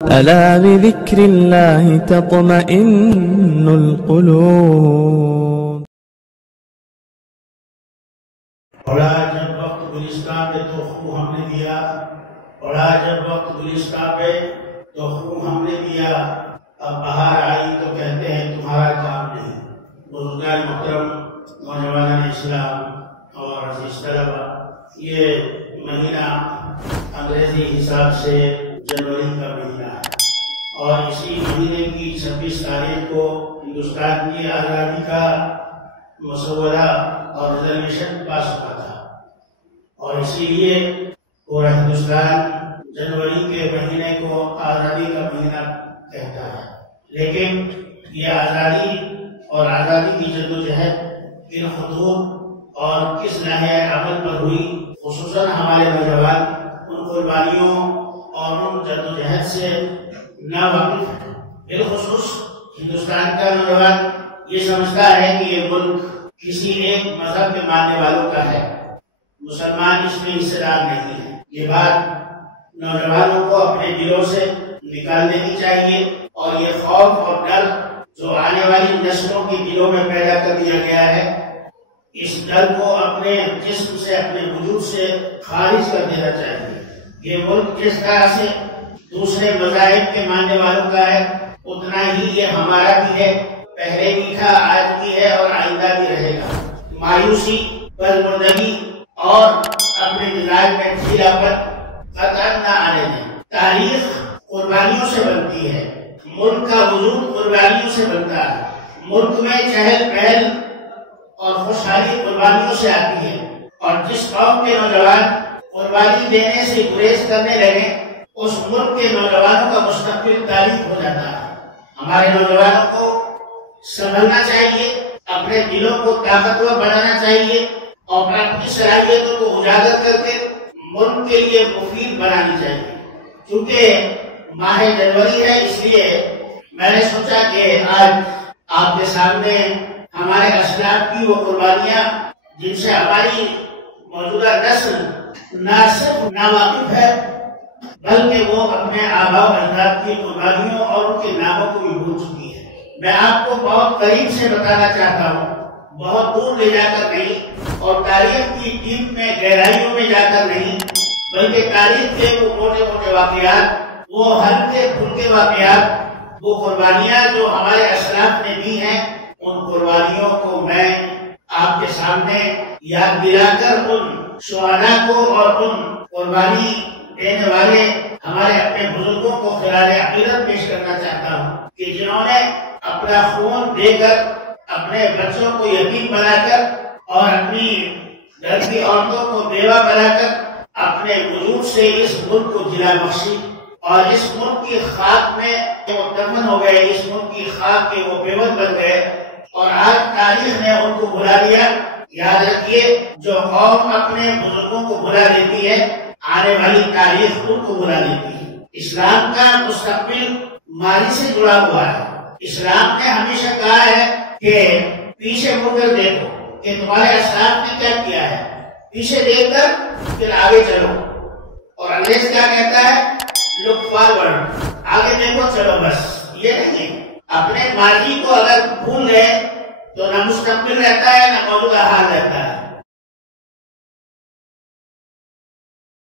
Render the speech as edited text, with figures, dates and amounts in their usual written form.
ألا بذكر الله تطمئن القلوب. پڑھا جب وقت گلستان پہ تو خون ہم نے دیا، پڑھا جب وقت گلستان پہ تو خون ہم نے دیا، اب بہار آئی تو کہتے ہیں تمہارا کام نہیں۔ بزرگان محترم، نوجوانان اسلام اور عزیز طلبہ، یہ مہینہ انگریزی حساب سے جنوری کا مہینہ ہے اور اسی مہینے کی 26 تاریخ کو ہندوستان کی آزادی کا مسودہ اور ریزولوشن پاس ہوا تھا، اور اسی لیے پورا ہندوستان جنوری کے مہینے کو آزادی کا مہینہ کہتا ہے۔ لیکن یہ آزادی اور آزادی کی جدوجہد کن خطوط اور کس نحیہ عمل پر ہوئی، خصوصاً ہمارے نوجوان ان قربانیوں اور ان جدوجہد سے ناواقف ہے۔ بالخصوص ہندوستان کا نوجوان یہ سمجھتا ہے کہ یہ ملک کسی ایک مذہب کے ماننے والوں کا ہے، مسلمان اس میں حصہ دار نہیں ہے۔ یہ بات نوجوانوں کو اپنے دلوں سے نکال دینی چاہیے، اور یہ خوف اور ڈر جو آنے والی نسلوں کے دلوں میں پیدا کر دیا گیا ہے، اس ڈر کو اپنے جسم سے، اپنے وجود سے خارج کر دینا چاہیے۔ یہ ملک جس طرح سے دوسرے مذاہب کے ماننے والوں کا ہے، اتنا ہی یہ ہمارا بھی ہے، پہلے بھی تھا، آج بھی ہے اور آئندہ بھی رہے گا۔ مایوسی، بدمردگی اور اپنے مزاج میں ڈھیلاپن قطعاً نہ آنے دیں۔ تاریخ قربانیوں سے بنتی ہے، ملک کا وجود قربانیوں سے بنتا ہے، ملک میں چہل پہل اور خوشحالی قربانیوں سے آتی ہے، اور جس قوم کے نوجوان قربانی دینے سے گریز کرنے لگے، اس ملک کے نوجوانوں کا مستقبل تاریخ ہو جاتا ہے۔ ہمارے نوجوانوں کو سنبھلنا چاہیے، اپنے دلوں کو طاقتور بنانا چاہیے، اور اپنی صلاحیتوں کو اجاگر کر کے ملک کے لیے مفید بنانی چاہیے۔ چونکہ ماہ جنوری ہے، اس لیے میں نے سوچا کہ آج آپ کے سامنے ہمارے اسلاف کی وہ قربانیاں جن سے ہماری موجودہ نسل نہ صرف ناواقف ہے، بلکہ وہ اپنے آباء و اجداد کی قربانیوں اور ان کے ناموں کو بھی بھول چکی ہے۔ میں آپ کو بہت قریب سے بتانا چاہتا ہوں، بہت دور لے جا کر نہیں، اور تاریخ کی ڈیپ میں گہرائیوں میں جا کر نہیں، بلکہ تاریخ کے وہ موٹے موٹے واقعات، وہ ہلکے پھلکے واقعات، وہ قربانیاں جو ہمارے اسلاف نے دی ہیں، ان قربانیوں کو میں آپ کے سامنے یاد دلا کر ان شہداء کو اور ان قربانی دینے والے ہمارے اپنے بزرگوں کو خراج عقیدت پیش کرنا چاہتا ہوں کہ جنہوں نے اپنا خون دے کر، اپنے بچوں کو یتیم بنا کر اور اپنی گھر کی عورتوں کو بیوہ بنا کر اپنے وجود سے اس ملک کو جلا بخشی، اور اس ملک کی خاک میں وہ دفن ہو گئے، اس ملک کی خاک کے وہ پیوند بن گئے، اور آج تاریخ نے ان کو بھلا دیا۔ یاد رکھیے، جو قوم اپنے بزرگوں کو بھلا دیتی ہے، آنے والی تاریخ ان کو بھلا دیتی ہے۔ اسلام کا مستقبل ماضی سے جڑا ہوا ہے۔ اسلام نے ہمیشہ کہا ہے کہ پیچھے مڑ کر دیکھو کہ تمہارے اسلاف نے کیا کیا ہے، پیچھے دیکھ کر پھر آگے چلو۔ اور انگریز کیا کہتا ہے؟ لک فارورڈ، آگے دیکھو، چلو بس۔ یہ نہیں، اپنے ماضی کو اگر بھول گئے تو نہ مستقبل رہتا ہے، نہ موجودہ حال رہتا ہے۔